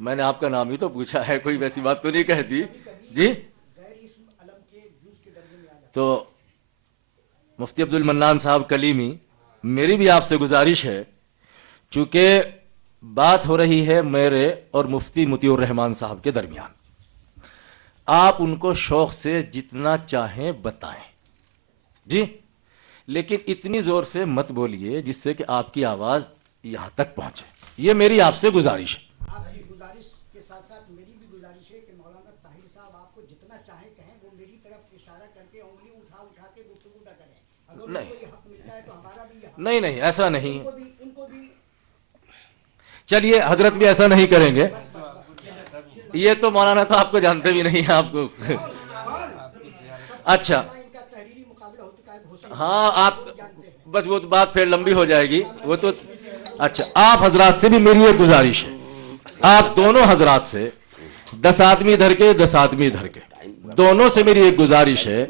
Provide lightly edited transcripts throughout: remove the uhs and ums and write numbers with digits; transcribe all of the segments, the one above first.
میں نے آپ کا نام ہی تو پوچھا ہے, کوئی ویسی بات تو نہیں کہہ دی جی. تو مفتی عبد المنان صاحب کلیمی, میری بھی آپ سے گزارش ہے, چونکہ بات ہو رہی ہے میرے اور مفتی مطیع الرحمان صاحب کے درمیان, آپ ان کو شوق سے جتنا چاہیں بتائیں جی, لیکن اتنی زور سے مت بولیے جس سے کہ آپ کی آواز یہاں تک پہنچے. یہ میری آپ سے گزارش ہے. آپ کی گزارش کے ساتھ ساتھ میری بھی گزارش ہے کہ مولانا طاہر صاحب آپ کو جتنا چاہیں کہیں, وہ میری طرف اشارہ کر کے انگلی اٹھا کے گفتگو نہ کریں. اگر ان کو یہ حق ملتا ہے تو ہمارا بھی یہ حق. نہیں ایسا نہیں, ان کو بھی چلیے حضرت بھی ایسا نہیں کریں گے. یہ تو مولانا تو آپ کو جانتے بھی نہیں ہیں آپ کو. اچھا ان کا تحریری مقابلہ ہو چکا ہے. ہاں, آپ بس وہ بات پھر لمبی ہو جائے گی وہ تو. اچھا, آپ حضرات سے بھی میری ایک گزارش ہے, آپ دونوں حضرات سے 10 آدمی ادھر کے 10 آدمی ادھر کے, دونوں سے میری ایک گزارش ہے.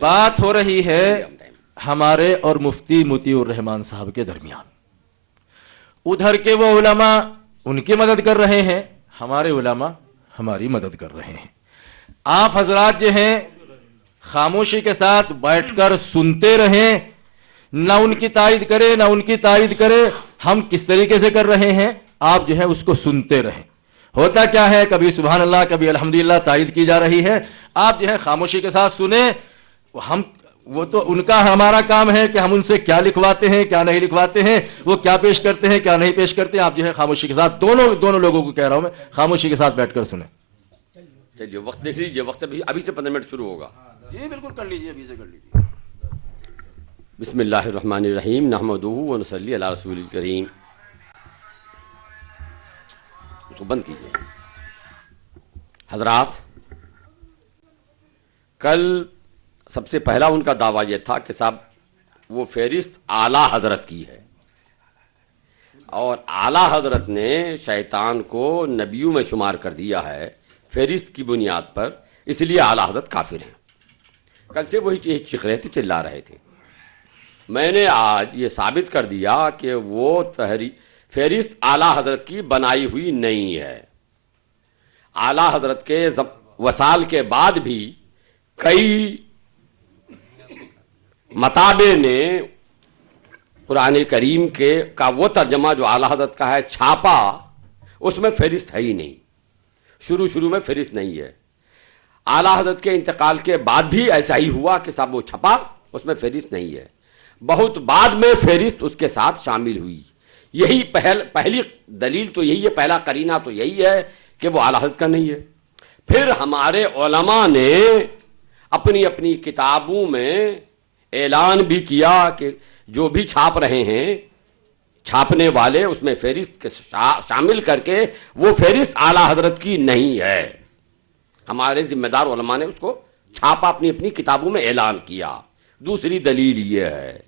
بات ہو رہی ہے ہمارے اور مفتی مطیع الرحمان صاحب کے درمیان. ادھر کے وہ علماء ان کی مدد کر رہے ہیں, ہمارے علماء ہماری مدد کر رہے ہیں. آپ حضرات جو ہیں خاموشی کے ساتھ بیٹھ کر سنتے رہیں, نہ ان کی تائید کرے نہ ان کی تائید کرے, ہم کس طریقے سے کر رہے ہیں آپ جو ہے اس کو سنتے رہیں. ہوتا کیا ہے, کبھی سبحان اللہ کبھی الحمدللہ تائید کی جا رہی ہے, آپ جو ہے خاموشی کے ساتھ سنیں. ہم وہ تو ان کا ہمارا کام ہے کہ ہم ان سے کیا لکھواتے ہیں کیا نہیں لکھواتے ہیں, وہ کیا پیش کرتے ہیں کیا نہیں پیش کرتے ہیں. آپ جو ہے خاموشی کے ساتھ دونوں لوگوں کو کہہ رہا ہوں میں, خاموشی کے ساتھ بیٹھ کر سنیں. چلیے وقت دیکھ لیجیے, وقت ابھی سے 15 منٹ شروع ہوگا. جی بالکل کر لیجیے, ابھی سے کر لیجیے. بسم اللہ الرحمن الرحیم, نحمدہ و نصلی علی رسول الکریم. اس کو بند کیجیے. حضرات, کل سب سے پہلا ان کا دعویٰ یہ تھا کہ صاحب وہ فہرست اعلیٰ حضرت کی ہے, اور اعلیٰ حضرت نے شیطان کو نبیوں میں شمار کر دیا ہے فہرست کی بنیاد پر, اس لیے اعلیٰ حضرت کافر ہیں. کل سے وہی چیخ رہے تھے, چلا رہے تھے. میں نے آج یہ ثابت کر دیا کہ وہ فہرست اعلیٰ حضرت کی بنائی ہوئی نہیں ہے. اعلیٰ حضرت کے وصال کے بعد بھی کئی مطابع نے قرآن کریم کا وہ ترجمہ جو اعلیٰ حضرت کا ہے چھاپا, اس میں فہرست ہے ہی نہیں. شروع میں فہرست نہیں ہے. اعلیٰ حضرت کے انتقال کے بعد بھی ایسا ہی ہوا کہ صاحب وہ چھپا, اس میں فہرست نہیں ہے. بہت بعد میں فہرست اس کے ساتھ شامل ہوئی. یہی پہلی دلیل تو یہی ہے, پہلا قرینہ تو یہی ہے کہ وہ اعلیٰ حضرت کا نہیں ہے. پھر ہمارے علماء نے اپنی اپنی کتابوں میں اعلان بھی کیا کہ جو بھی چھاپ رہے ہیں چھاپنے والے, اس میں فہرست کے شامل کر کے وہ فہرست اعلیٰ حضرت کی نہیں ہے. ہمارے ذمہ دار علماء نے اس کو چھاپا, اپنی اپنی کتابوں میں اعلان کیا. دوسری دلیل یہ ہے.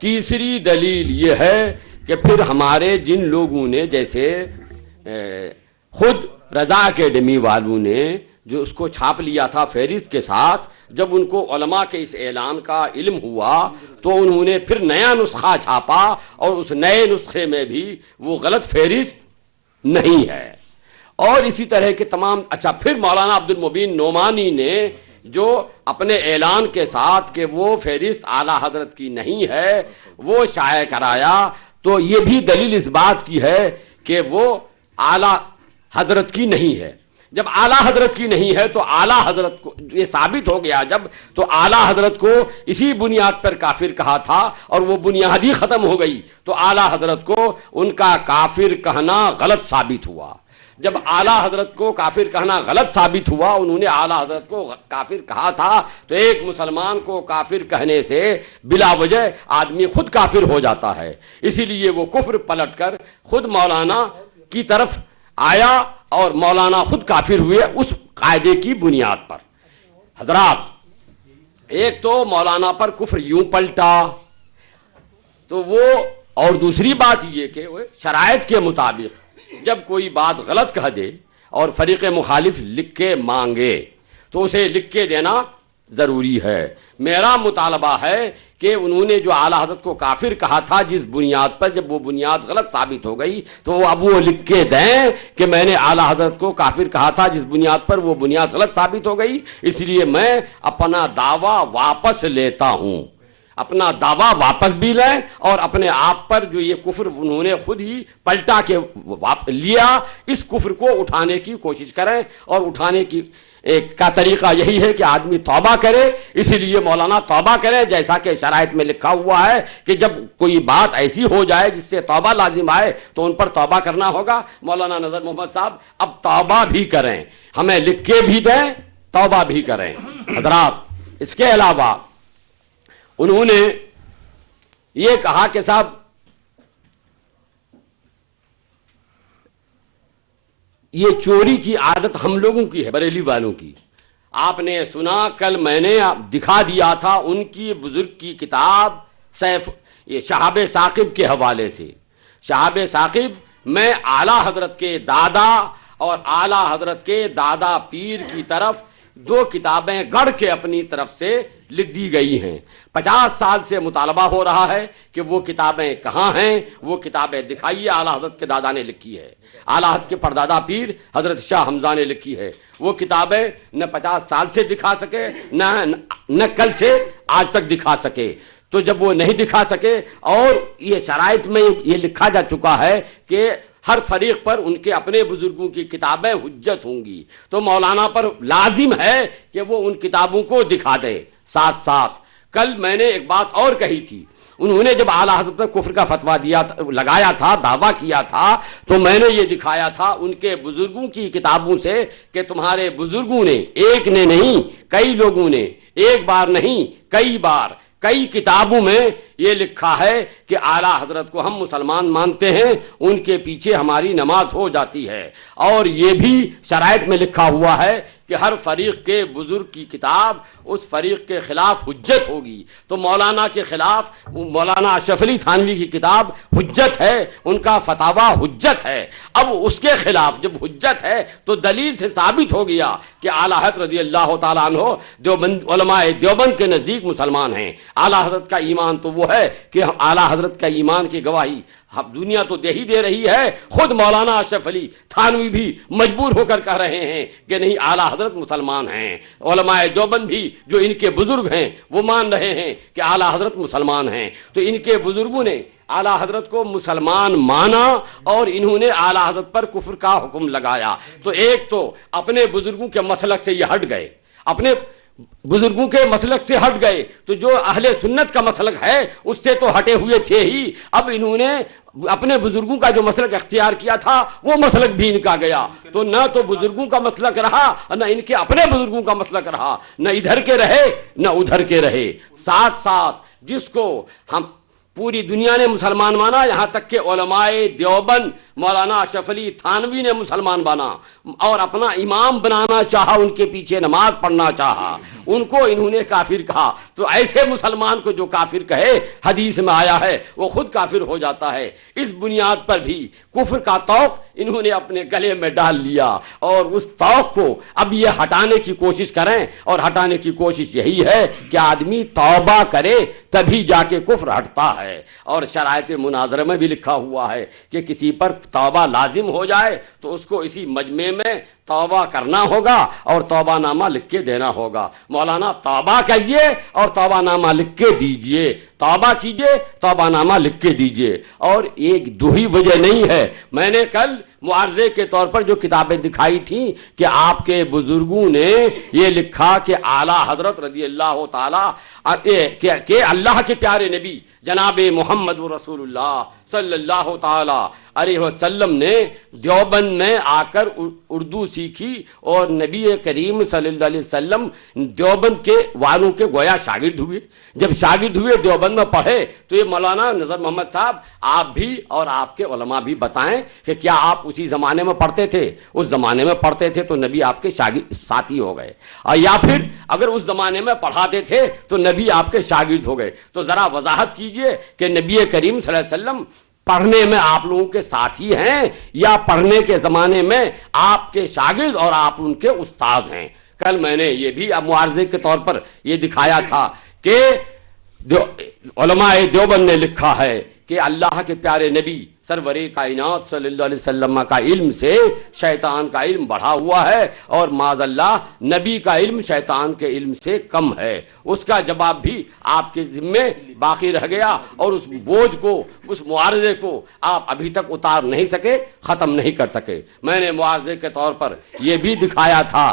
تیسری دلیل یہ ہے کہ پھر ہمارے جن لوگوں نے, جیسے خود رضا اکیڈمی والوں نے جو اس کو چھاپ لیا تھا فہرست کے ساتھ, جب ان کو علماء کے اس اعلان کا علم ہوا تو انہوں نے پھر نیا نسخہ چھاپا, اور اس نئے نسخے میں بھی وہ غلط فہرست نہیں ہے. اور اسی طرح کے تمام. اچھا, پھر مولانا عبد المبین نعمانی نے جو اپنے اعلان کے ساتھ کہ وہ فہرست اعلیٰ حضرت کی نہیں ہے وہ شائع کرایا, تو یہ بھی دلیل اس بات کی ہے کہ وہ اعلیٰ حضرت کی نہیں ہے. جب اعلیٰ حضرت کی نہیں ہے تو اعلیٰ حضرت کو یہ ثابت ہو گیا جب, تو اعلیٰ حضرت کو اسی بنیاد پر کافر کہا تھا اور وہ بنیاد ہی ختم ہو گئی, تو اعلیٰ حضرت کو ان کا کافر کہنا غلط ثابت ہوا. جب اعلیٰ حضرت کو کافر کہنا غلط ثابت ہوا, انہوں نے اعلیٰ حضرت کو کافر کہا تھا, تو ایک مسلمان کو کافر کہنے سے بلا وجہ آدمی خود کافر ہو جاتا ہے. اسی لیے وہ کفر پلٹ کر خود مولانا کی طرف آیا اور مولانا خود کافر ہوئے اس قاعدے کی بنیاد پر. حضرات, ایک تو مولانا پر کفر یوں پلٹا تو وہ, اور دوسری بات یہ کہ شرائط کے مطابق جب کوئی بات غلط کہہ دے اور فریق مخالف لکھ کے مانگے تو اسے لکھ کے دینا ضروری ہے. میرا مطالبہ ہے کہ انہوں نے جو اعلیٰ حضرت کو کافر کہا تھا جس بنیاد پر، جب وہ بنیاد غلط ثابت ہو گئی تو اب وہ لکھ کے دیں کہ میں نے اعلیٰ حضرت کو کافر کہا تھا جس بنیاد پر وہ بنیاد غلط ثابت ہو گئی، اس لیے میں اپنا دعویٰ واپس لیتا ہوں. اپنا دعویٰ واپس بھی لیں اور اپنے آپ پر جو یہ کفر انہوں نے خود ہی پلٹا کے لیا، اس کفر کو اٹھانے کی کوشش کریں. اور اٹھانے کی ایک کا طریقہ یہی ہے کہ آدمی توبہ کرے. اسی لیے مولانا توبہ کرے، جیسا کہ شرائط میں لکھا ہوا ہے کہ جب کوئی بات ایسی ہو جائے جس سے توبہ لازم آئے تو ان پر توبہ کرنا ہوگا. مولانا نذر محمد صاحب اب توبہ بھی کریں، ہمیں لکھ کے بھی دیں، توبہ بھی کریں. حضرات، اس کے علاوہ انہوں نے یہ کہا کہ صاحب یہ چوری کی عادت ہم لوگوں کی ہے، بریلی والوں کی. آپ نے سنا کل میں نے دکھا دیا تھا ان کی بزرگ کی کتاب شہاب ثاقب کے حوالے سے. شہاب ثاقب میں اعلیٰ حضرت کے دادا اور اعلیٰ حضرت کے دادا پیر کی طرف 2 کتابیں گڑھ کے اپنی طرف سے لکھ دی گئی ہیں. 50 سال سے مطالبہ ہو رہا ہے کہ وہ کتابیں کہاں ہیں، وہ کتابیں دکھائیے. اعلیٰ حضرت کے دادا نے لکھی ہے، اعلیٰ حضرت کے پردادا پیر حضرت شاہ حمزہ نے لکھی ہے. وہ کتابیں نہ 50 سال سے دکھا سکے نہ کل سے آج تک دکھا سکے. تو جب وہ نہیں دکھا سکے اور یہ شرائط میں یہ لکھا جا چکا ہے کہ ہر فریق پر ان کے اپنے بزرگوں کی کتابیں حجت ہوں گی، تو مولانا پر لازم ہے کہ وہ ان کتابوں کو دکھا دے. ساتھ ساتھ کل میں نے ایک بات اور کہی تھی، انہوں نے جب اعلیٰ حضرت پر کفر کا فتویٰ لگایا تھا، دعویٰ کیا تھا، تو میں نے یہ دکھایا تھا ان کے بزرگوں کی کتابوں سے کہ تمہارے بزرگوں نے، ایک نے نہیں کئی لوگوں نے، ایک بار نہیں کئی بار، کئی کتابوں میں یہ لکھا ہے کہ اعلیٰ حضرت کو ہم مسلمان مانتے ہیں، ان کے پیچھے ہماری نماز ہو جاتی ہے. اور یہ بھی شرائط میں لکھا ہوا ہے کہ ہر فریق کے بزرگ کی کتاب اس فریق کے خلاف حجت ہوگی. تو مولانا کے خلاف مولانا اشرف علی تھانوی کی کتاب حجت ہے، ان کا فتاویٰ حجت ہے. اب اس کے خلاف جب حجت ہے تو دلیل سے ثابت ہو گیا کہ اعلیٰ حضرت رضی اللہ تعالیٰ عنہ علماء دیوبند کے نزدیک مسلمان ہیں. اعلیٰ حضرت کا ایمان تو وہ ہے کہ اعلیٰ حضرت کا ایمان کی گواہی دنیا تو دے ہی دے رہی ہے، خود مولانا اشرف علی تھانوی بھی مجبور ہو کر کہہ رہے ہیں کہ نہیں اعلیٰ حضرت مسلمان ہیں. علماء دیوبند بھی جو ان کے بزرگ ہیں وہ مان رہے ہیں کہ اعلیٰ حضرت مسلمان ہیں. تو ان کے بزرگوں نے اعلیٰ حضرت کو مسلمان مانا اور انہوں نے اعلیٰ حضرت پر کفر کا حکم لگایا. تو ایک تو اپنے بزرگوں کے مسلک سے یہ ہٹ گئے، اپنے بزرگوں کے مسلک سے ہٹ گئے، تو جو اہل سنت کا مسلک ہے اس سے تو ہٹے ہوئے تھے ہی. اب انہوں نے اپنے بزرگوں کا جو مسلک اختیار کیا تھا وہ مسلک بھی ان کا گیا. تو نہ تو بزرگوں کا مسلک رہا، نہ ان کے اپنے بزرگوں کا مسلک رہا، نہ ادھر کے رہے نہ ادھر کے رہے. ساتھ ساتھ جس کو ہم پوری دنیا نے مسلمان مانا، یہاں تک کہ علماء دیوبند مولانا اشرف علی تھانوی نے مسلمان بنا اور اپنا امام بنانا چاہا، ان کے پیچھے نماز پڑھنا چاہا، ان کو انہوں نے کافر کہا. تو ایسے مسلمان کو جو کافر کہے، حدیث میں آیا ہے، وہ خود کافر ہو جاتا ہے. اس بنیاد پر بھی کفر کا طوق انہوں نے اپنے گلے میں ڈال لیا اور اس طوق کو اب یہ ہٹانے کی کوشش کریں. اور ہٹانے کی کوشش یہی ہے کہ آدمی توبہ کرے تبھی جا کے کفر ہٹتا ہے. اور شرائط مناظرہ میں بھی لکھا ہوا ہے کہ کسی پر توبہ لازم ہو جائے تو اس کو اسی مجمع میں توبہ کرنا ہوگا اور توبہ نامہ لکھ کے دینا ہوگا. مولانا توبہ کہیے اور توبہ نامہ لکھ کے دیجئے، توبہ کیجئے توبہ نامہ لکھ کے دیجئے. اور ایک دو ہی وجہ نہیں ہے، میں نے کل معارضے کے طور پر جو کتابیں دکھائی تھیں کہ آپ کے بزرگوں نے یہ لکھا کہ اعلیٰ حضرت رضی اللہ تعالی کہ اللہ کے پیارے نبی جناب محمد رسول اللہ صلی اللہ تعالی علیہ وسلم نے دیوبند میں آ کر اردو سیکھی اور نبی کریم صلی اللہ علیہ وسلم دیوبند کے والوں کے گویا شاگرد ہوئے. جب شاگرد ہوئے دیوبند میں پڑھے تو یہ مولانا نذر محمد صاحب آپ بھی اور آپ کے علماء بھی بتائیں کہ کیا آپ اسی زمانے میں پڑھتے تھے؟ اس زمانے میں پڑھتے تھے تو نبی آپ کے ساتھی ہو گئے، اور یا پھر اگر اس زمانے میں پڑھاتے تھے تو نبی آپ کے شاگرد ہو گئے. تو ذرا وضاحت کیجئے کہ نبی کریم صلی اللہ علیہ وسلم پڑھنے میں آپ لوگوں کے ساتھی ہیں یا پڑھنے کے زمانے میں آپ کے شاگرد اور آپ ان کے استاذ ہیں؟ کل میں نے یہ بھی اب معارضے کے طور پر یہ دکھایا تھا کہ علماء دیوبند نے لکھا ہے کہ اللہ کے پیارے نبی سرور کائنات صلی اللہ علیہ وسلم کا علم سے شیطان کا علم بڑھا ہوا ہے اور معاذ اللہ نبی کا علم شیطان کے علم سے کم ہے. اس کا جواب بھی آپ کے ذمے باقی رہ گیا اور اس بوجھ کو, اس معارضے کو آپ ابھی تک اتار نہیں سکے, ختم نہیں کر سکے. میں نے معارضے کے طور پر یہ بھی دکھایا تھا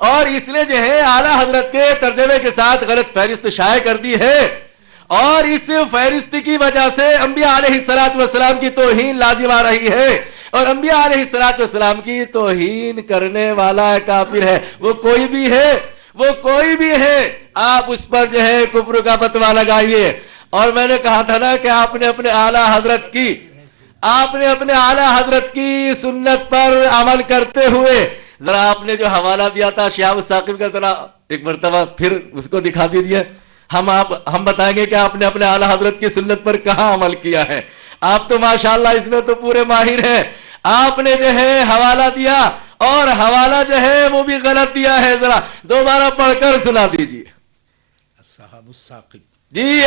اور اس نے جو ہے اعلیٰ حضرت کے ترجمے کے ساتھ غلط فہرست شائع کر دی ہے، اور اس فہرست کی وجہ سے انبیاء علیہ السلام کی توہین لازم آ رہی ہے، اور انبیاء علیہ السلام کی توہین کرنے والا کافر ہے، وہ کوئی بھی ہے، آپ اس پر جو ہے کفر کا فتویٰ لگائیے۔ اور میں نے کہا تھا نا کہ آپ نے اپنے اعلیٰ حضرت کی سنت پر عمل کرتے ہوئے ذرا آپ نے جو حوالہ دیا تھا شہاب الثاقب کا، ذرا ایک مرتبہ پھر اس کو دکھا دیجئے، ہم بتائیں گے کہ آپ نے اپنے اعلیٰ حضرت کی سنت پر کہاں عمل کیا ہے۔ آپ تو ماشاءاللہ اس میں تو پورے ماہر ہیں، آپ نے جو ہے حوالہ دیا، اور حوالہ جو ہے وہ بھی غلط دیا ہے، ذرا دوبارہ پڑھ کر سنا دیجئے۔ صحاب الثاقب جی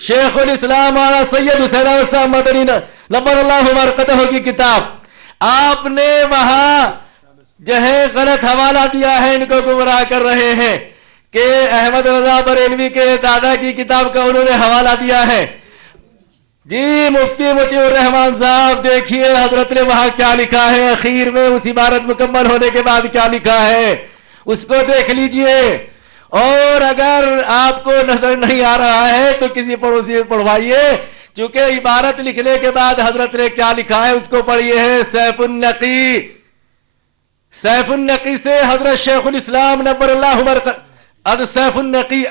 شیخ الاسلام مولانا سید حسین احمد صاحب مدنی نور اللہ مرقدہ کی کتاب، آپ نے وہاں جو ہے غلط حوالہ دیا ہے، ان کو گمراہ کر رہے ہیں کہ احمد رضا بریلوی کے دادا کی کتاب کا انہوں نے حوالہ دیا ہے۔ جی مفتی مطیع الرحمان صاحب دیکھیے حضرت نے وہاں کیا لکھا ہے، اخیر میں اس عبارت مکمل ہونے کے بعد کیا لکھا ہے اس کو دیکھ لیجئے، اور اگر آپ کو نظر نہیں آ رہا ہے تو کسی پڑوسی سے پڑھوائیے، چونکہ عبارت لکھنے کے بعد حضرت نے کیا لکھا ہے اس کو پڑھیے ہے۔ سیف النقی سے حضرت شیخ الاسلام نور اللہ مرقدہ سیف النقی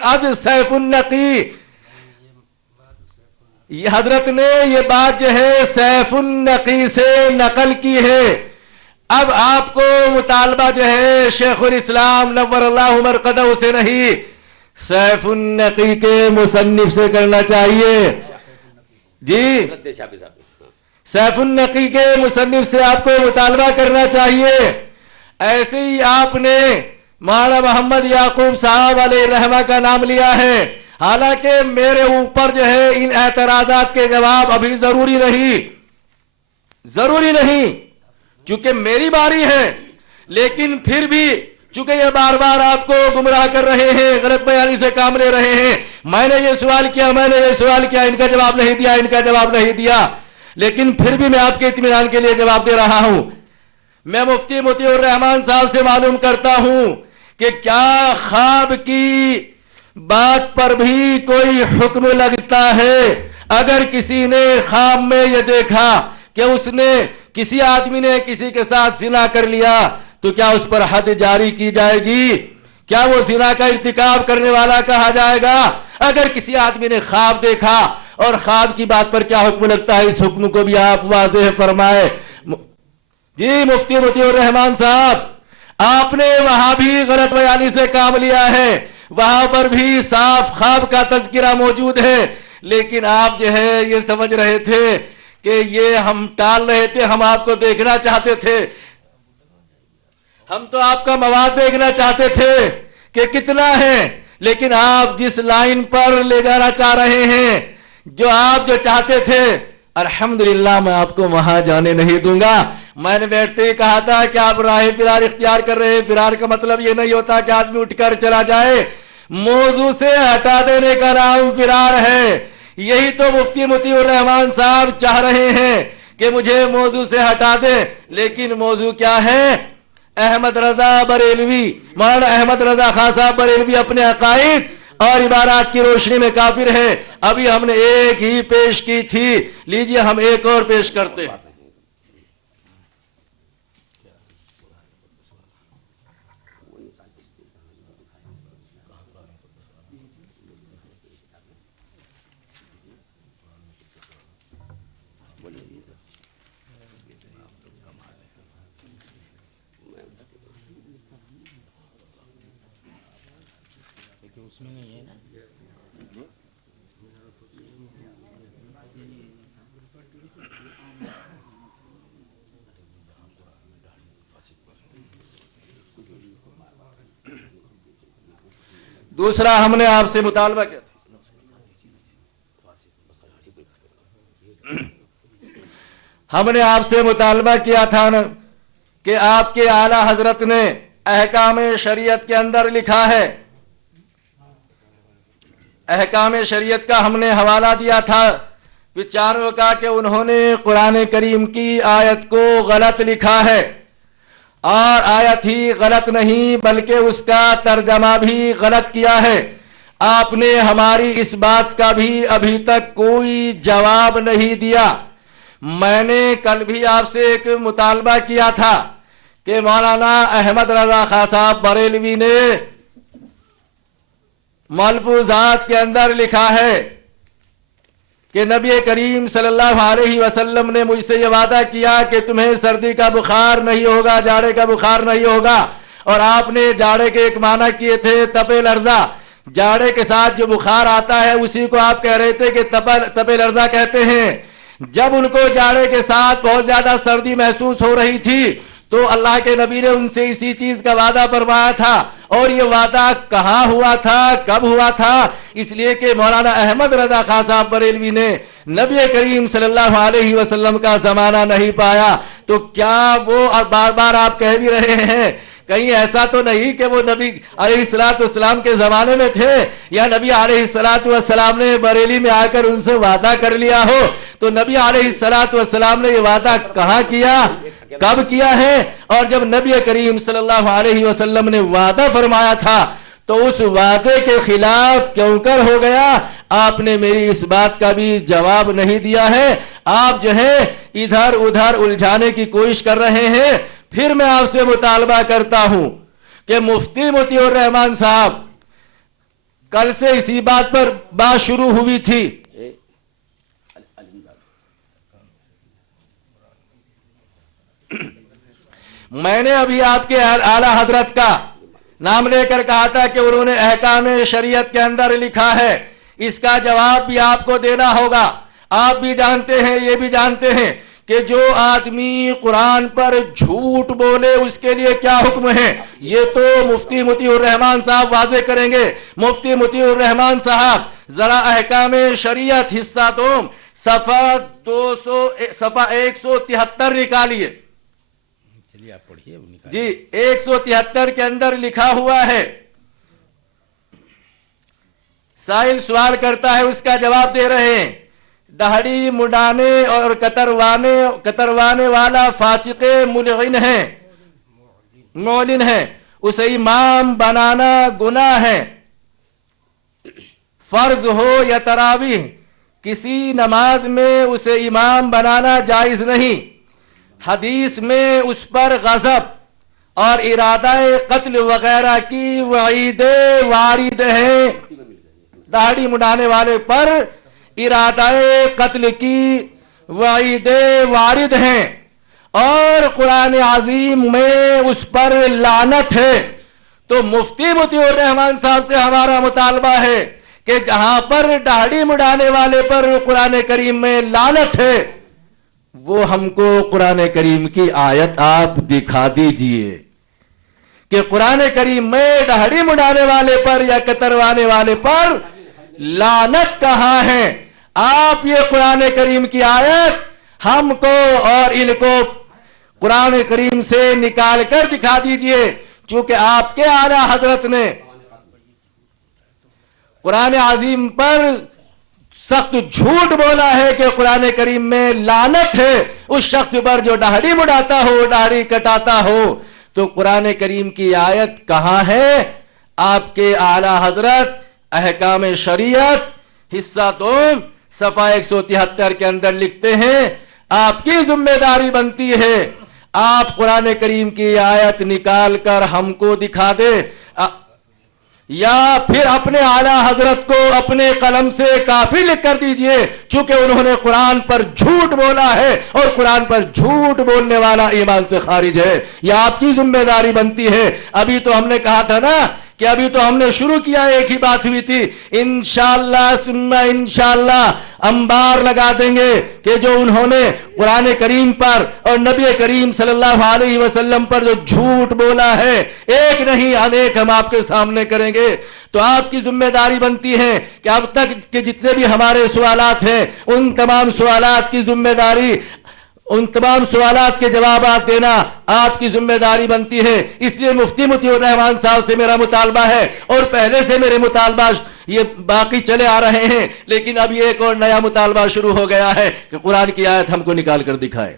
یہ حضرت نے یہ بات جو ہے سیف النقی سے نقل کی ہے۔ اب آپ کو مطالبہ جو ہے شیخ الاسلام نور اللہ مرقدہ سے نہیں، سیف النقی کے مصنف سے کرنا چاہیے۔ جی سیف النقی کے مصنف سے آپ کو مطالبہ کرنا چاہیے۔ ایسے ہی آپ نے مولانا محمد یعقوب صاحب علیہ الرحمہ کا نام لیا ہے، حالانکہ میرے اوپر جو ہے ان اعتراضات کے جواب ابھی ضروری نہیں چونکہ میری باری ہے، لیکن پھر بھی چونکہ یہ بار بار آپ کو گمراہ کر رہے ہیں، غلط بیانی سے کام لے رہے ہیں، میں نے یہ سوال کیا ان کا جواب نہیں دیا، لیکن پھر بھی میں آپ کے اطمینان کے لیے جواب دے رہا ہوں۔ میں مفتی مطیع الرحمان صاحب سے معلوم کرتا ہوں کہ کیا خواب کی بات پر بھی کوئی حکم لگتا ہے؟ اگر کسی نے خواب میں یہ دیکھا کہ اس نے کسی آدمی نے کسی کے ساتھ زنا کر لیا تو کیا اس پر حد جاری کی جائے گی؟ کیا وہ زنا کا ارتکاب کرنے والا کہا جائے گا؟ اگر کسی آدمی نے خواب دیکھا اور خواب کی بات پر کیا حکم لگتا ہے، اس حکم کو بھی آپ واضح فرمائے۔ جی مفتی مطیع الرحمان صاحب، آپ نے وہاں بھی غلط بیانی سے کام لیا ہے، وہاں پر بھی صاف خواب کا تذکرہ موجود ہے، لیکن آپ جو ہے یہ سمجھ رہے تھے کہ یہ ہم ٹال رہے تھے، ہم آپ کو دیکھنا چاہتے تھے، ہم تو آپ کا مواد دیکھنا چاہتے تھے کہ کتنا ہے، لیکن آپ جس لائن پر لے جانا چاہ رہے ہیں، جو آپ جو چاہتے تھے، الحمدللہ میں آپ کو وہاں جانے نہیں دوں گا۔ میں نے بیٹھتے ہی کہا تھا کہ آپ راہ فرار اختیار کر رہے ہیں، فرار کا مطلب یہ نہیں ہوتا کہ آدمی اٹھ کر چلا جائے، موضوع سے ہٹا دینے کا نام فرار ہے۔ یہی تو مفتی مطیع الرحمان صاحب چاہ رہے ہیں کہ مجھے موضوع سے ہٹا دیں، لیکن موضوع کیا ہے؟ احمد رضا بریلوی، مولانا احمد رضا خان صاحب بریلوی اپنے عقائد اور عبارات کی روشنی میں کافر ہے۔ ابھی ہم نے ایک ہی پیش کی تھی، لیجئے ہم ایک اور پیش کرتے ہیں۔ دوسرا ہم نے آپ سے مطالبہ کیا تھا، ہم نے آپ سے مطالبہ کیا تھا کہ آپ کے اعلیٰ حضرت نے احکام شریعت کے اندر لکھا ہے، احکام شریعت کا ہم نے حوالہ دیا تھا بیچاروں کا کہ انہوں نے قرآن کریم کی آیت کو غلط لکھا ہے، اور آیت ہی غلط نہیں بلکہ اس کا ترجمہ بھی غلط کیا ہے. آپ نے ہماری اس بات کا بھی ابھی تک کوئی جواب نہیں دیا. میں نے کل بھی آپ سے ایک مطالبہ کیا تھا کہ مولانا احمد رضا خان صاحب بریلوی نے ملفوظات کے اندر لکھا ہے کہ نبی کریم صلی اللہ علیہ وسلم نے مجھ سے یہ وعدہ کیا کہ تمہیں سردی کا بخار نہیں ہوگا، جاڑے کا بخار نہیں ہوگا. اور آپ نے جاڑے کے ایک معنی کیے تھے تپے لرزہ. جاڑے کے ساتھ جو بخار آتا ہے اسی کو آپ کہہ رہے تھے کہ تپے لرزہ کہتے ہیں. جب ان کو جاڑے کے ساتھ بہت زیادہ سردی محسوس ہو رہی تھی تو اللہ کے نبی نے ان سے اسی چیز کا وعدہ فرمایا تھا. اور یہ وعدہ کہاں ہوا تھا، کب ہوا تھا؟ اس لیے کہ مولانا احمد رضا خان صاحب بریلوی نے نبی کریم صلی اللہ علیہ وسلم کا زمانہ نہیں پایا. تو کیا وہ اور بار بار آپ کہہ بھی رہے ہیں کہیں ایسا تو نہیں کہ وہ نبی علیہ السلام کے زمانے میں تھے یا نبی علیہ السلام نے بریلی میں آ کر ان سے وعدہ کر لیا ہو؟ تو نبی علیہ السلام نے یہ وعدہ کہاں کیا، کب کیا ہے؟ اور جب نبی کریم صلی اللہ علیہ وسلم نے وعدہ فرمایا تھا تو اس وعدے کے خلاف کیوں کر ہو گیا؟ آپ نے میری اس بات کا بھی جواب نہیں دیا ہے. آپ جو ہے ادھر ادھر الجھانے کی کوشش کر رہے ہیں. پھر میں آپ سے مطالبہ کرتا ہوں کہ مفتی مطیع الرحمان صاحب کل سے اسی بات پر بات شروع ہوئی تھی. میں نے ابھی آپ کے اعلی حضرت کا نام لے کر کہا تھا کہ انہوں نے احکام شریعت کے اندر لکھا ہے. اس کا جواب بھی آپ کو دینا ہوگا. آپ بھی جانتے ہیں، یہ بھی جانتے ہیں کہ جو آدمی قرآن پر جھوٹ بولے اس کے لیے کیا حکم ہے. یہ تو مفتی مطیع الرحمان صاحب واضح کریں گے. مفتی مطیع الرحمان صاحب ذرا احکام شریعت حصہ دوم صفحہ 173 نکالیے. چلیے آپ پڑھیے. جی 173 کے اندر لکھا ہوا ہے. سائل سوال کرتا ہے، اس کا جواب دے رہے ہیں. دہڑی مڈانے اور کتروانے والا فاسق ملعن ہے، معلن ہے، اسے امام بنانا گناہ ہے. فرض ہو یا تراویح کسی نماز میں اسے امام بنانا جائز نہیں. حدیث میں اس پر غضب اور ارادہ قتل وغیرہ کی وعیدیں وارد ہیں. داڑھی مڈانے والے پر ارادہ قتل کی وعیدیں وارد ہیں اور قرآن عظیم میں اس پر لعنت ہے. تو مفتی مطیع الرحمان صاحب سے ہمارا مطالبہ ہے کہ جہاں پر داڑھی مڈانے والے پر قرآن کریم میں لعنت ہے وہ ہم کو قرآن کریم کی آیت آپ دکھا دیجئے کہ قرآن کریم میں داڑھی مڈانے والے پر یا کتروانے والے پر لعنت کہاں ہے. آپ یہ قرآن کریم کی آیت ہم کو اور ان کو قرآن کریم سے نکال کر دکھا دیجئے. چونکہ آپ کے اعلیٰ حضرت نے قرآن عظیم پر سخت جھوٹ بولا ہے کہ قرآن کریم میں لعنت ہے اس شخص پر جو داڑھی مڈاتا ہو، داڑھی کٹاتا ہو. تو قرآن کریم کی آیت کہاں ہے؟ آپ کے اعلیٰ حضرت احکام شریعت حصہ 2 صفحہ 173 کے اندر لکھتے ہیں. آپ کی ذمہ داری بنتی ہے آپ قرآن کریم کی آیت نکال کر ہم کو دکھا دے یا پھر اپنے اعلیٰ حضرت کو اپنے قلم سے کافی لکھ کر دیجئے چونکہ انہوں نے قرآن پر جھوٹ بولا ہے اور قرآن پر جھوٹ بولنے والا ایمان سے خارج ہے. یہ آپ کی ذمہ داری بنتی ہے. ابھی تو ہم نے کہا تھا نا کہ ابھی تو ہم نے شروع کیا، ایک ہی بات ہوئی تھی. انشاءاللہ ثم انشاءاللہ انبار لگا دیں گے کہ جو انہوں نے قرآن کریم پر اور نبی کریم صلی اللہ علیہ وسلم پر جو جھوٹ بولا ہے ایک نہیں انیک ہم آپ کے سامنے کریں گے. تو آپ کی ذمہ داری بنتی ہے کہ اب تک کے جتنے بھی ہمارے سوالات ہیں ان تمام سوالات کی ذمہ داری، ان تمام سوالات کے جوابات دینا آپ کی ذمہ داری بنتی ہے. اس لیے مفتی مطیع الرحمان صاحب سے میرا مطالبہ ہے اور پہلے سے میرے مطالبہ یہ باقی چلے آ رہے ہیں لیکن اب ایک اور نیا مطالبہ شروع ہو گیا ہے کہ قرآن کی آیت ہم کو نکال کر دکھائے.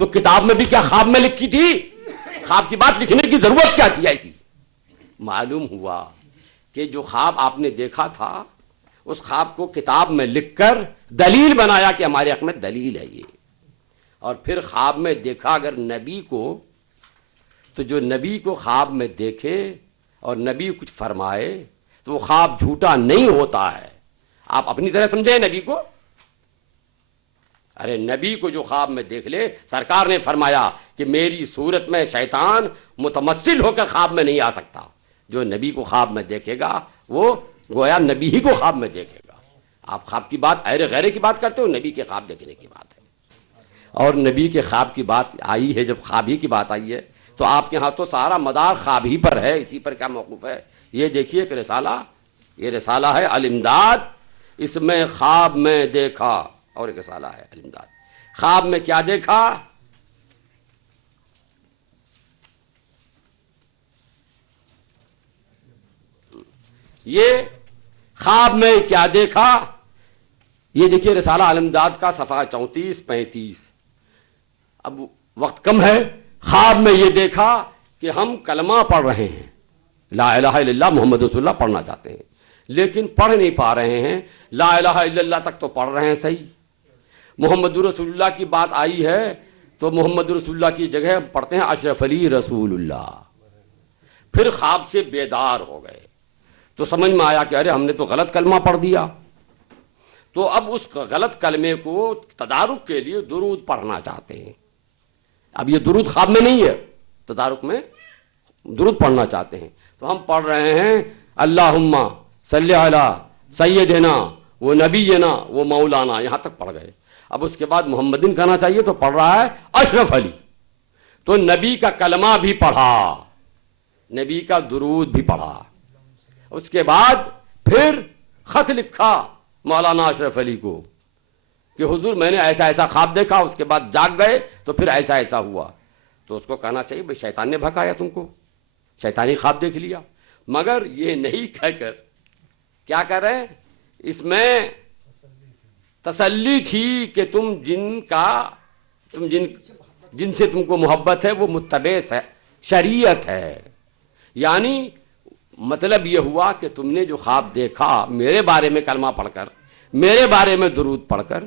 تو کتاب میں بھی کیا خواب میں لکھی تھی؟ خواب کی بات لکھنے کی ضرورت کیا تھی ایسی؟ معلوم ہوا کہ جو خواب آپ نے دیکھا تھا اس خواب کو کتاب میں لکھ کر دلیل بنایا کہ ہمارے حق میں دلیل ہے یہ. اور پھر خواب میں دیکھا اگر نبی کو، تو جو نبی کو خواب میں دیکھے اور نبی کچھ فرمائے تو وہ خواب جھوٹا نہیں ہوتا ہے. آپ اپنی طرح سمجھیں نبی کو. ارے نبی کو جو خواب میں دیکھ لے، سرکار نے فرمایا کہ میری صورت میں شیطان متمثل ہو کر خواب میں نہیں آ سکتا. جو نبی کو خواب میں دیکھے گا وہ گویا نبی ہی کو خواب میں دیکھے گا. آپ خواب کی بات ایرے غیرے کی بات کرتے ہو، نبی کے خواب دیکھنے کی بات ہے. اور نبی کے خواب کی بات آئی ہے، جب خواب ہی کی بات آئی ہے تو آپ کے ہاں تو سارا مدار خواب ہی پر ہے. اسی پر کیا موقف ہے؟ یہ دیکھیے کہ رسالہ، یہ رسالہ ہے الامداد، اس میں خواب میں دیکھا، اور ایک رسالہ ہے الامداد. خواب میں کیا دیکھا؟ یہ خواب میں کیا دیکھا؟ یہ دیکھیے رسالہ الامداد کا صفحہ 34-35. اب وقت کم ہے. خواب میں یہ دیکھا کہ ہم کلمہ پڑھ رہے ہیں، لا الہ الا اللہ محمد رسول اللہ پڑھنا چاہتے ہیں، لیکن پڑھ نہیں پا رہے ہیں. لا الہ الا اللہ تک تو پڑھ رہے ہیں صحیح، محمد رسول اللہ کی بات آئی ہے تو محمد رسول اللہ کی جگہ پڑھتے ہیں اشرف علی رسول اللہ. پھر خواب سے بیدار ہو گئے تو سمجھ میں آیا کہ ارے ہم نے تو غلط کلمہ پڑھ دیا. تو اب اس غلط کلمے کو تدارک کے لیے درود پڑھنا چاہتے ہیں. اب یہ درود خواب میں نہیں ہے، تدارک میں درود پڑھنا چاہتے ہیں. تو ہم پڑھ رہے ہیں اللہم صلی علی سیدنا وہ نبینا وہ مولانا، یہاں تک پڑھ گئے. اب اس کے بعد محمدن کہنا چاہیے تو پڑھ رہا ہے اشرف علی. تو نبی کا کلمہ بھی پڑھا، نبی کا درود بھی پڑھا. اس کے بعد پھر خط لکھا مولانا اشرف علی کو کہ حضور میں نے ایسا ایسا خواب دیکھا. اس کے بعد جاگ گئے تو پھر ایسا ایسا ہوا. تو اس کو کہنا چاہیے بھائی شیطان نے بھکایا تم کو، شیطانی خواب دیکھ لیا. مگر یہ نہیں کہہ کر کیا کر رہے ہیں، اس میں تسلی تھی کہ تم جن سے تم کو محبت ہے وہ متبع شریعت ہے. یعنی مطلب یہ ہوا کہ تم نے جو خواب دیکھا میرے بارے میں کلمہ پڑھ کر، میرے بارے میں درود پڑھ کر،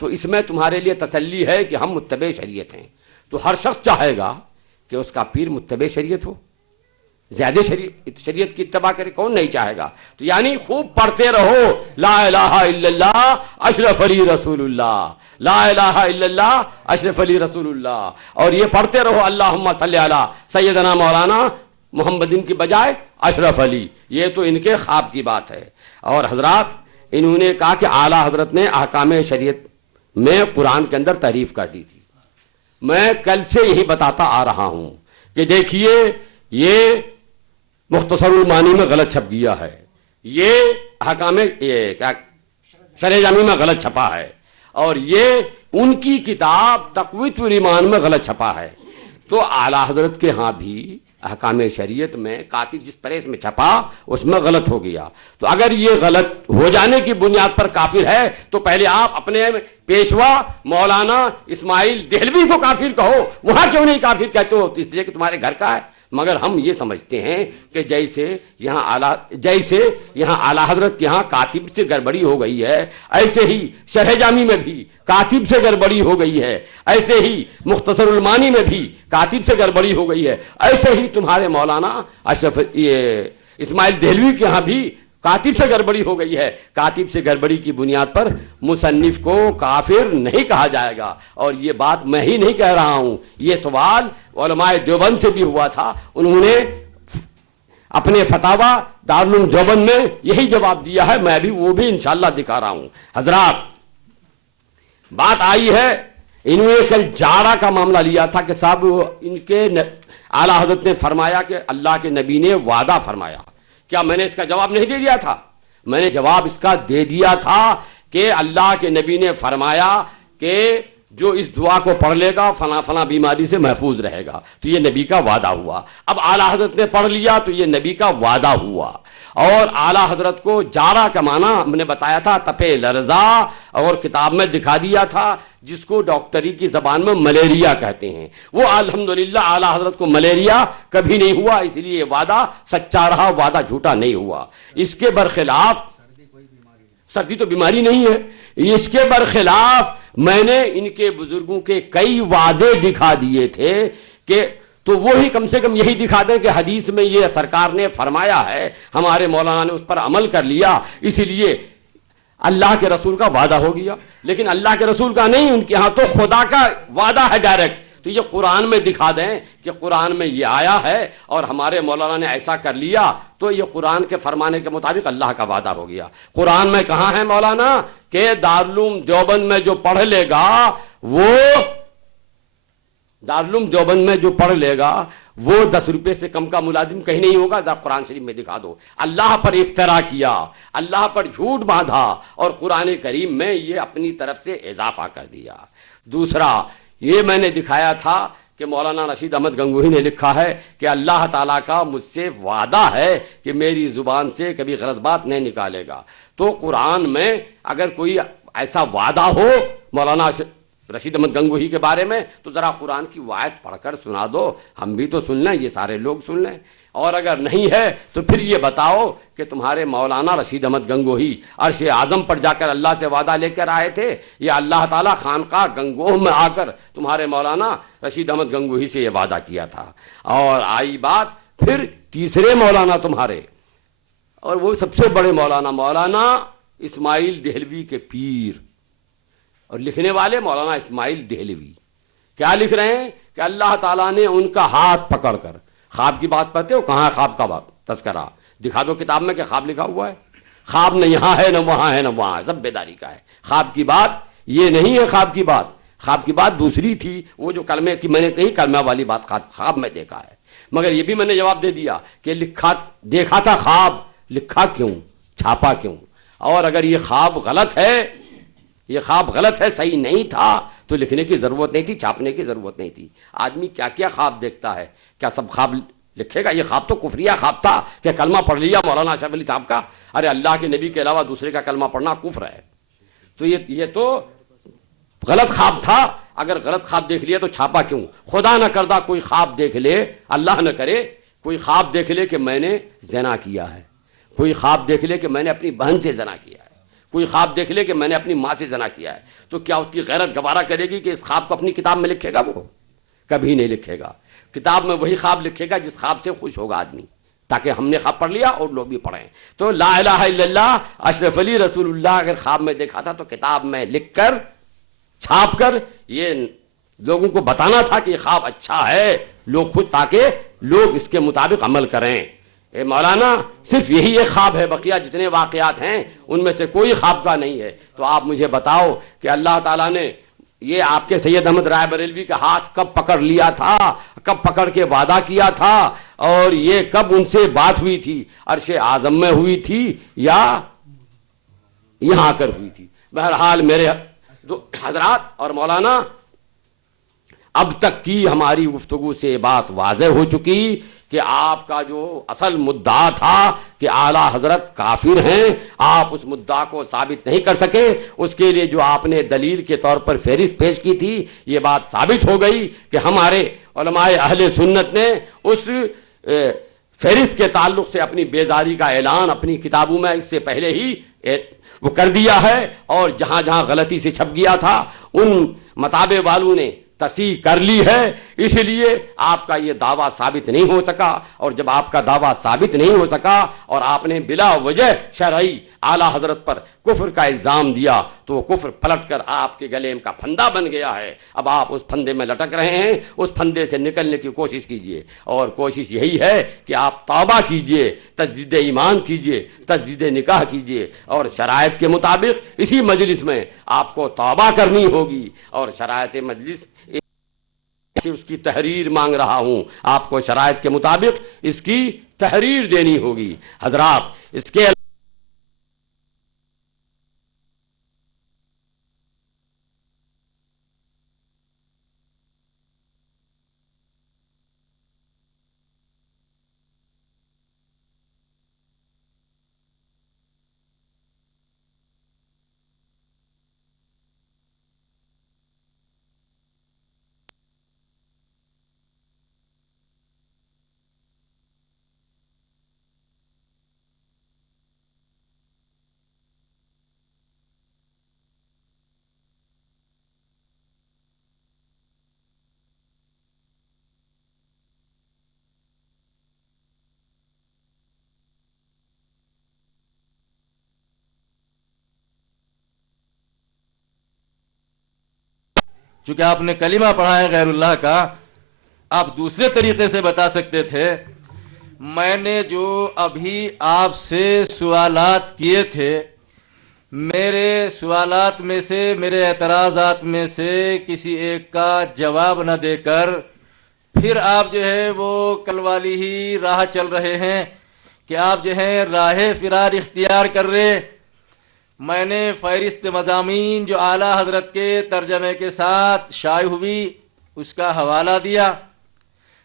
تو اس میں تمہارے لیے تسلی ہے کہ ہم متبع شریعت ہیں. تو ہر شخص چاہے گا کہ اس کا پیر متبع شریعت ہو، زیادہ شریعت کی اتباع کرے. کون نہیں چاہے گا؟ تو یعنی خوب پڑھتے رہو لا الہ الا اللہ اشرف علی رسول اللہ، لا الہ الا اللہ اشرف علی رسول اللہ. اور یہ پڑھتے رہو اللہم صلی علی سیدنا مولانا محمدین کی بجائے اشرف علی. یہ تو ان کے خواب کی بات ہے. اور حضرات انہوں نے کہا کہ اعلیٰ حضرت نے احکام شریعت میں قرآن کے اندر تعریف کر دی تھی. میں کل سے یہی بتاتا آ رہا ہوں کہ دیکھیے یہ مختصر المعانی میں غلط چھپ گیا ہے، یہ احکام شرح جامی میں غلط چھپا ہے، اور یہ ان کی کتاب تقویۃ الایمان میں غلط چھپا ہے. تو اعلیٰ حضرت کے ہاں بھی احکام شریعت میں کاتب جس پریس میں چھپا اس میں غلط ہو گیا. تو اگر یہ غلط ہو جانے کی بنیاد پر کافر ہے تو پہلے آپ اپنے پیشوا مولانا اسماعیل دہلوی کو کافر کہو. وہاں کیوں نہیں کافر کہتے ہو؟ اس لیے کہ تمہارے گھر کا ہے. مگر ہم یہ سمجھتے ہیں کہ جیسے یہاں اعلیٰ حضرت کے یہاں کاتب سے گڑبڑی ہو گئی ہے، ایسے ہی شرح جامی میں بھی کاتب سے گڑبڑی ہو گئی ہے، ایسے ہی مختصر المعانی میں بھی کاتب سے گڑبڑی ہو گئی ہے، ایسے ہی تمہارے مولانا اشرف اسماعیل دہلوی کے یہاں بھی کاتب سے گڑبڑی ہو گئی ہے. کاتب سے گڑبڑی کی بنیاد پر مصنف کو کافر نہیں کہا جائے گا. اور یہ بات میں ہی نہیں کہہ رہا ہوں، یہ سوال علماء دیوبند سے بھی ہوا تھا. انہوں نے اپنے فتاوی دارالعلوم دیوبند میں یہی جواب دیا ہے. میں بھی وہ بھی انشاءاللہ دکھا رہا ہوں. حضرات بات آئی ہے، انہوں نے کل جاڑا کا معاملہ لیا تھا کہ صاحب ان کے اعلیٰ حضرت نے فرمایا کہ اللہ کے نبی نے وعدہ فرمایا. کیا میں نے اس کا جواب نہیں دے دیا تھا؟ میں نے جواب اس کا دے دیا تھا کہ اللہ کے نبی نے فرمایا کہ جو اس دعا کو پڑھ لے گا فلاں فلاں بیماری سے محفوظ رہے گا. تو یہ نبی کا وعدہ ہوا. اب اعلیٰ حضرت نے پڑھ لیا تو یہ نبی کا وعدہ ہوا. اور اعلیٰ حضرت کو جارہ کا معنی ہم نے بتایا تھا تپے لرزا، اور کتاب میں دکھا دیا تھا، جس کو ڈاکٹری کی زبان میں ملیریا کہتے ہیں. وہ الحمدللہ اعلیٰ حضرت کو ملیریا کبھی نہیں ہوا، اس لیے یہ وعدہ سچا رہا، وعدہ جھوٹا نہیں ہوا. اس کے برخلاف سردی تو بیماری نہیں ہے. اس کے برخلاف میں نے ان کے بزرگوں کے کئی وعدے دکھا دیے تھے کہ تو وہی کم سے کم یہی دکھا دیں کہ حدیث میں یہ سرکار نے فرمایا ہے، ہمارے مولانا نے اس پر عمل کر لیا، اسی لیے اللہ کے رسول کا وعدہ ہو گیا. لیکن اللہ کے رسول کا نہیں، ان کے ہاں تو خدا کا وعدہ ہے ڈائریکٹ. تو یہ قرآن میں دکھا دیں کہ قرآن میں یہ آیا ہے اور ہمارے مولانا نے ایسا کر لیا، تو یہ قرآن کے فرمانے کے مطابق اللہ کا وعدہ ہو گیا. قرآن میں کہاں ہے مولانا کہ دارالعلوم دیوبند میں جو پڑھ لے گا وہ دارالعلوم دیوبند میں جو پڑھ لے گا وہ 10 روپے سے کم کا ملازم کہیں نہیں ہوگا. ذرا قرآن شریف میں دکھا دو. اللہ پر افترا کیا، اللہ پر جھوٹ باندھا اور قرآن کریم میں یہ اپنی طرف سے اضافہ کر دیا. دوسرا یہ میں نے دکھایا تھا کہ مولانا رشید احمد گنگوہی نے لکھا ہے کہ اللہ تعالیٰ کا مجھ سے وعدہ ہے کہ میری زبان سے کبھی غلط بات نہیں نکالے گا. تو قرآن میں اگر کوئی ایسا وعدہ ہو مولانا رشید احمد گنگوہی کے بارے میں تو ذرا قرآن کی آیت پڑھ کر سنا دو، ہم بھی تو سن لیں، یہ سارے لوگ سن لیں. اور اگر نہیں ہے تو پھر یہ بتاؤ کہ تمہارے مولانا رشید احمد گنگوہی عرش اعظم پر جا کر اللہ سے وعدہ لے کر آئے تھے یا اللہ تعالیٰ خانقاہ گنگوہ میں آ کر تمہارے مولانا رشید احمد گنگوہی سے یہ وعدہ کیا تھا. اور آئی بات پھر تیسرے مولانا تمہارے، اور وہ سب سے بڑے مولانا اسماعیل دہلوی کے پیر، اور لکھنے والے مولانا اسماعیل دہلوی کیا لکھ رہے ہیں کہ اللہ تعالیٰ نے ان کا ہاتھ پکڑ کر، خواب کی بات پڑھتے ہو، کہاں ہے خواب کا تذکرہ؟ دکھا دو کتاب میں کہ خواب لکھا ہوا ہے. خواب نہ یہاں ہے نہ وہاں ہے نہ وہاں ہے، سب بیداری کا ہے. خواب کی بات یہ نہیں ہے. خواب کی بات دوسری تھی، وہ جو کلمے کی میں نے کہی، کلمہ والی بات خواب میں دیکھا ہے. مگر یہ بھی میں نے جواب دے دیا کہ دیکھا تھا خواب، لکھا کیوں، چھاپا کیوں؟ اور اگر یہ خواب غلط ہے، صحیح نہیں تھا تو لکھنے کی ضرورت نہیں تھی، چھاپنے کی ضرورت نہیں تھی. آدمی کیا کیا خواب دیکھتا ہے، کیا سب خواب لکھے گا؟ یہ خواب تو کفریہ خواب تھا کہ کلمہ پڑھ لیا مولانا اشرف علی صاحب کا. ارے اللہ کے نبی کے علاوہ دوسرے کا کلمہ پڑھنا کفر ہے. تو یہ تو غلط خواب تھا. اگر غلط خواب دیکھ لیا تو چھاپا کیوں؟ خدا نہ کردہ کوئی خواب دیکھ لے، اللہ نہ کرے کوئی خواب دیکھ لے کہ میں نے زنا کیا ہے، کوئی خواب دیکھ لے کہ میں نے اپنی بہن سے زنا کیا ہے، کوئی خواب دیکھ لے کہ میں نے اپنی ماں سے زنا کیا ہے، تو کیا اس کی غیرت گوارا کرے گی کہ اس خواب کو اپنی کتاب میں لکھے گا؟ وہ کبھی نہیں لکھے گا. کتاب میں وہی خواب لکھے گا جس خواب سے خوش ہوگا آدمی، تاکہ ہم نے خواب پڑھ لیا اور لوگ بھی پڑھیں. تو لا الہ الا اللہ اشرف علی رسول اللہ اگر خواب میں دیکھا تھا تو کتاب میں لکھ کر چھاپ کر یہ لوگوں کو بتانا تھا کہ یہ خواب اچھا ہے، لوگ خود، تاکہ لوگ اس کے مطابق عمل کریں. اے مولانا صرف یہی ایک خواب ہے، بقیہ جتنے واقعات ہیں ان میں سے کوئی خواب کا نہیں ہے. تو آپ مجھے بتاؤ کہ اللہ تعالیٰ نے یہ آپ کے سید احمد رائے بریلوی کا ہاتھ کب پکڑ لیا تھا، کب پکڑ کے وعدہ کیا تھا، اور یہ کب ان سے بات ہوئی تھی؟ عرش اعظم میں ہوئی تھی یا یہاں کر ہوئی تھی؟ بہرحال میرے حضرات اور مولانا، اب تک کی ہماری گفتگو سے بات واضح ہو چکی کہ آپ کا جو اصل مدعا تھا کہ اعلیٰ حضرت کافر ہیں، آپ اس مدعا کو ثابت نہیں کر سکے. اس کے لیے جو آپ نے دلیل کے طور پر فہرست پیش کی تھی، یہ بات ثابت ہو گئی کہ ہمارے علماء اہل سنت نے اس فہرست کے تعلق سے اپنی بیزاری کا اعلان اپنی کتابوں میں اس سے پہلے ہی وہ کر دیا ہے، اور جہاں جہاں غلطی سے چھپ گیا تھا ان مطابع والوں نے تصحیح کر لی ہے. اس لیے آپ کا یہ دعویٰ ثابت نہیں ہو سکا، اور جب آپ کا دعویٰ ثابت نہیں ہو سکا اور آپ نے بلا وجہ شرعی اعلیٰ حضرت پر کفر کا الزام دیا تو وہ کفر پلٹ کر آپ کے گلے کا پھندا بن گیا ہے. اب آپ اس پھندے میں لٹک رہے ہیں، اس پھندے سے نکلنے کی کوشش کیجئے، اور کوشش یہی ہے کہ آپ توبہ کیجئے، تجدید ایمان کیجئے، تجدید نکاح کیجئے، اور شرائط کے مطابق اسی مجلس میں آپ کو توبہ کرنی ہوگی، اور شرائط مجلس اس کی تحریر مانگ رہا ہوں، آپ کو شرائط کے مطابق اس کی تحریر دینی ہوگی. حضرات اس کے چونکہ آپ نے کلمہ پڑھا ہے غیر اللہ کا، آپ دوسرے طریقے سے بتا سکتے تھے۔ میں نے جو ابھی آپ سے سوالات کیے تھے، میرے سوالات میں سے، میرے اعتراضات میں سے کسی ایک کا جواب نہ دے کر پھر آپ جو ہے وہ کل والی ہی راہ چل رہے ہیں کہ آپ جو ہے راہ فرار اختیار کر رہے۔ میں نے فہرست مضامین جو اعلیٰ حضرت کے ترجمے کے ساتھ شائع ہوئی اس کا حوالہ دیا،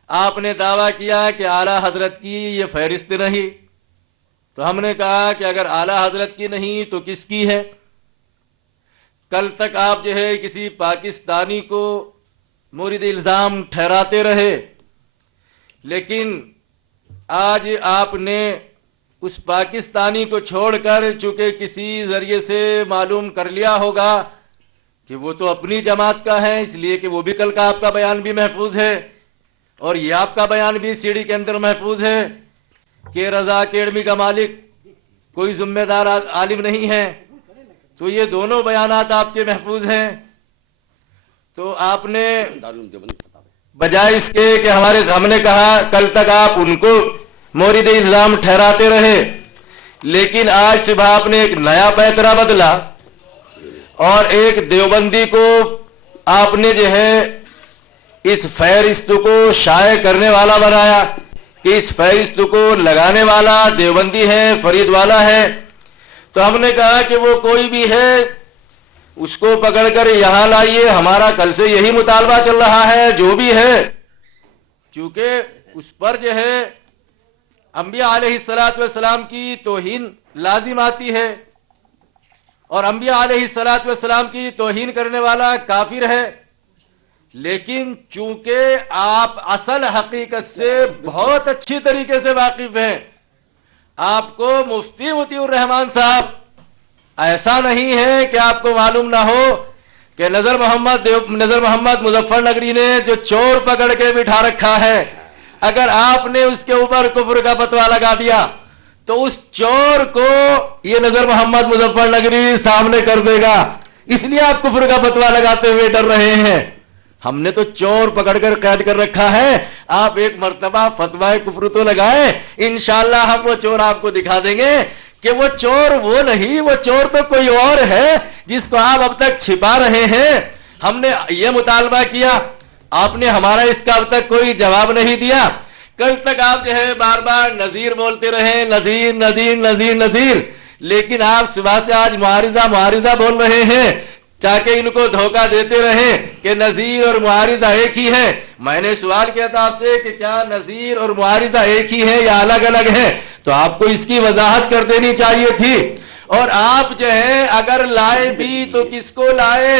آپ نے دعویٰ کیا کہ اعلیٰ حضرت کی یہ فہرست نہیں، تو ہم نے کہا کہ اگر اعلیٰ حضرت کی نہیں تو کس کی ہے؟ کل تک آپ جو ہے کسی پاکستانی کو مورد الزام ٹھہراتے رہے، لیکن آج آپ نے اس پاکستانی کو چھوڑ کر چونکہ کسی ذریعے سے معلوم کر لیا ہوگا کہ وہ تو اپنی جماعت کا ہے، اس لیے کہ وہ بھی کل کا آپ کا بیان بھی محفوظ ہے اور یہ آپ کا بیان بھی سی ڈی کے اندر محفوظ ہے کہ رضا اکیڈمی کا مالک کوئی ذمہ دار عالم نہیں ہے، تو یہ دونوں بیانات آپ کے محفوظ ہیں۔ تو آپ نے بجائے اس کے کہ ہم نے کہا کل تک آپ ان کو مورد الزام ٹھہراتے رہے، لیکن آج صبح آپ نے ایک نیا پیترا بدلا اور ایک دیوبندی کو آپ نے جو ہے اس فہرست کو شائع کرنے والا بنایا کہ اس فہرست کو لگانے والا دیوبندی ہے، فرید والا ہے۔ تو ہم نے کہا کہ وہ کوئی بھی ہے اس کو پکڑ کر یہاں لائیے، ہمارا کل سے یہی مطالبہ چل رہا ہے جو بھی ہے، چونکہ اس پر جو ہے انبیاء علیہ السلام کی توہین لازم آتی ہے اور انبیاء علیہ السلام کی توہین کرنے والا کافر ہے، لیکن چونکہ آپ اصل حقیقت سے بہت اچھی طریقے سے واقف ہیں، آپ کو مفتی مطیع الرحمان صاحب ایسا نہیں ہے کہ آپ کو معلوم نہ ہو کہ نظر محمد مظفر نگری نے جو چور پکڑ کے بٹھا رکھا ہے، اگر آپ نے اس کے اوپر کفر کا فتویٰ لگا دیا تو اس چور کو یہ نظر محمد مظفر نگری سامنے کر دے گا، اس لیے آپ کفر کا فتویٰ لگاتے ہوئے ڈر رہے ہیں۔ ہم نے تو چور پکڑ کر قید کر رکھا ہے، آپ ایک مرتبہ فتویٰ کفر تو لگائیں، انشاءاللہ ہم وہ چور آپ کو دکھا دیں گے کہ وہ چور وہ نہیں، وہ چور تو کوئی اور ہے جس کو آپ اب تک چھپا رہے ہیں۔ ہم نے یہ مطالبہ کیا، آپ نے ہمارا اس کا اب تک کوئی جواب نہیں دیا۔ کل تک آپ جو ہے بار بار نذیر بولتے رہے، نذیر نذیر نذیر نذیر، لیکن آپ صبح سے آج معارضہ بول رہے ہیں تاکہ ان کو دھوکہ دیتے رہیں کہ نذیر اور معارضہ ایک ہی ہے۔ میں نے سوال کیا تھا آپ سے کہ کیا نذیر اور معارضہ ایک ہی ہے یا الگ الگ ہے، تو آپ کو اس کی وضاحت کر دینی چاہیے تھی، اور آپ جو ہے اگر لائے بھی تو کس کو لائے؟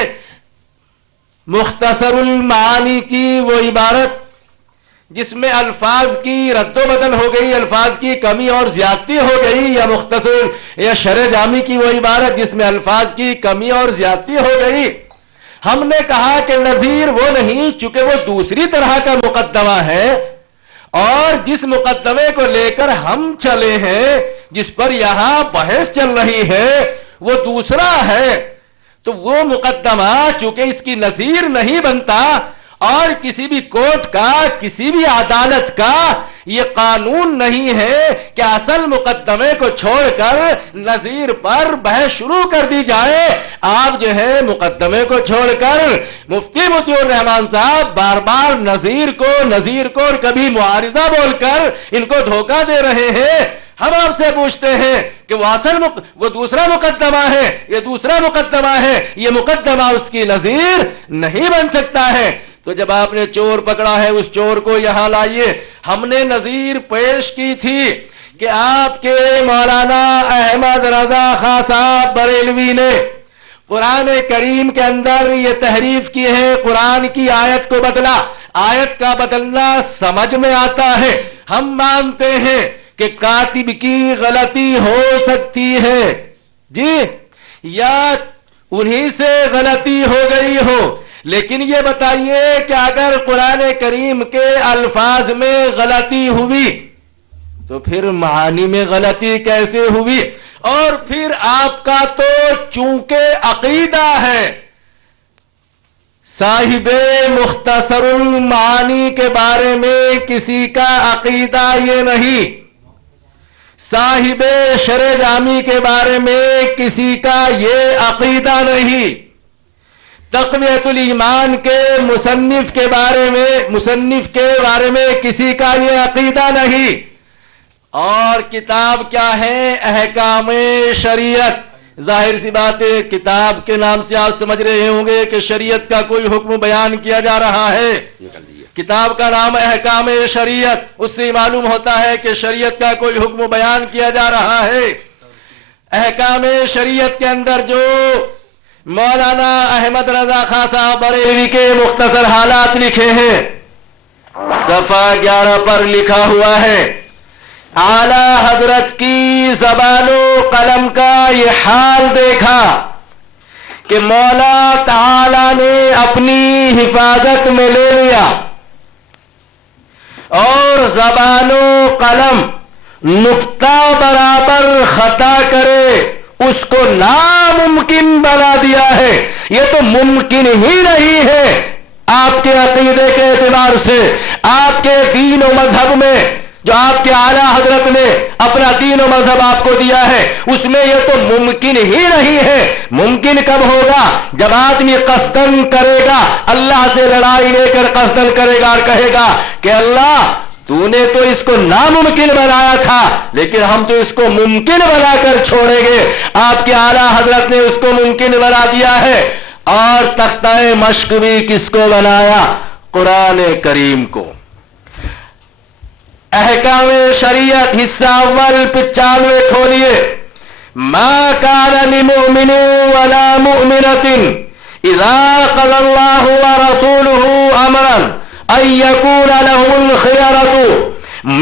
مختصر المعانی کی وہ عبارت جس میں الفاظ کی رد و بدل ہو گئی، الفاظ کی کمی اور زیادتی ہو گئی، یا مختصر یا شرح جامی کی وہ عبارت جس میں الفاظ کی کمی اور زیادتی ہو گئی۔ ہم نے کہا کہ نذیر وہ نہیں، چونکہ وہ دوسری طرح کا مقدمہ ہے، اور جس مقدمے کو لے کر ہم چلے ہیں، جس پر یہاں بحث چل رہی ہے، وہ دوسرا ہے، تو وہ مقدمہ چونکہ اس کی نظیر نہیں بنتا، اور کسی بھی کورٹ کا، کسی بھی عدالت کا یہ قانون نہیں ہے کہ اصل مقدمے کو چھوڑ کر نظیر پر بحث شروع کر دی جائے۔ آپ جو ہے مقدمے کو چھوڑ کر مفتی مطیع الرحمان صاحب بار بار نظیر کو اور کبھی معارضہ بول کر ان کو دھوکہ دے رہے ہیں۔ ہم آپ سے پوچھتے ہیں کہ وہ دوسرا مقدمہ ہے، یہ دوسرا مقدمہ ہے، یہ مقدمہ اس کی نظیر نہیں بن سکتا ہے۔ تو جب آپ نے چور پکڑا ہے اس چور کو یہاں لائیے۔ ہم نے نظیر پیش کی تھی کہ آپ کے مولانا احمد رضا خان صاحب بریلوی نے قرآن کریم کے اندر یہ تحریف کی ہے، قرآن کی آیت کو بدلا۔ آیت کا بدلنا سمجھ میں آتا ہے، ہم مانتے ہیں کہ کاتب کی غلطی ہو سکتی ہے جی، یا انہی سے غلطی ہو گئی ہو، لیکن یہ بتائیے کہ اگر قرآن کریم کے الفاظ میں غلطی ہوئی تو پھر معانی میں غلطی کیسے ہوئی؟ اور پھر آپ کا تو چونکہ عقیدہ ہے صاحب مختصر المعانی کے بارے میں کسی کا عقیدہ یہ نہیں، صاحب شرح جامی کے بارے میں کسی کا یہ عقیدہ نہیں، تقویت الایمان کے مصنف کے بارے میں کسی کا یہ عقیدہ نہیں۔ اور کتاب کیا ہے؟ احکام شریعت۔ ظاہر سی بات ہے، کتاب کے نام سے آپ سمجھ رہے ہوں گے کہ شریعت کا کوئی حکم بیان کیا جا رہا ہے۔ کتاب کا نام احکام شریعت، اس سے معلوم ہوتا ہے کہ شریعت کا کوئی حکم بیان کیا جا رہا ہے۔ احکام شریعت کے اندر جو مولانا احمد رضا خان صاحب بریلوی کے مختصر حالات لکھے ہیں، صفحہ 11 پر لکھا ہوا ہے، اعلیٰ حضرت کی زبان و قلم کا یہ حال دیکھا کہ مولا تعالی نے اپنی حفاظت میں لے لیا اور زبان و قلم نقطہ برابر خطا کرے اس کو ناممکن بنا دیا ہے۔ یہ تو ممکن ہی نہیں ہے آپ کے عقیدے کے اعتبار سے، آپ کے دین و مذہب میں جو آپ کے اعلیٰ حضرت نے اپنا دین و مذہب آپ کو دیا ہے، اس میں یہ تو ممکن ہی نہیں ہے۔ ممکن کب ہوگا؟ جب آدمی قصدن کرے گا، اللہ سے لڑائی لے کر قصدن کرے گا اور کہے گا کہ اللہ تو نے تو اس کو ناممکن بنایا تھا، لیکن ہم تو اس کو ممکن بنا کر چھوڑیں گے۔ آپ کے اعلیٰ حضرت نے اس کو ممکن بنا دیا ہے۔ اور تختہ مشق بھی کس کو بنایا؟ قرآن کریم کو۔ احکام شریعت حصہ اول 95 کھولیے۔ ما کان لمؤمن ولا مؤمنۃ اذا قضى الله ورسوله امرا ان يكون لهم الخيرة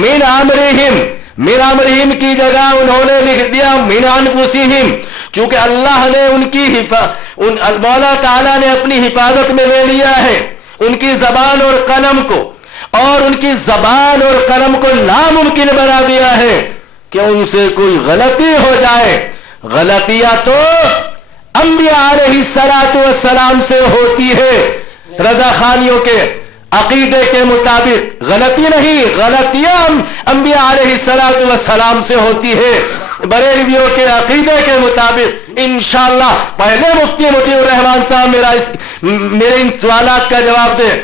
من امرهم کی جگہ انہوں نے لکھ دیا من انفسهم، چونکہ اللہ نے مولا تعالیٰ نے اپنی حفاظت میں لے لیا ہے ان کی زبان اور قلم کو، اور ان کی زبان اور قلم کو ناممکن بنا دیا ہے کہ ان سے کوئی غلطی ہو جائے۔ غلطیاں تو انبیاء علیہ السلام سے ہوتی ہے، رضا خانیوں کے عقیدے کے مطابق غلطی نہیں، غلطیاں انبیاء علیہ السلام سے ہوتی ہے۔ بریلویوں کے عقیدے کے مطابق انشاءاللہ پہلے مفتی مطیع الرحمان صاحب میرے ان سوالات کا جواب دیں،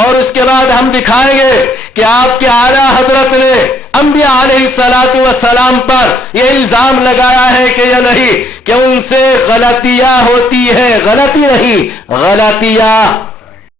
اور اس کے بعد ہم دکھائیں گے کہ آپ کے اعلیٰ حضرت نے انبیاء علیہ السلام پر یہ الزام لگایا ہے کہ یا نہیں کہ ان سے غلطیاں ہوتی ہیں۔ غلطی نہیں، غلطیاں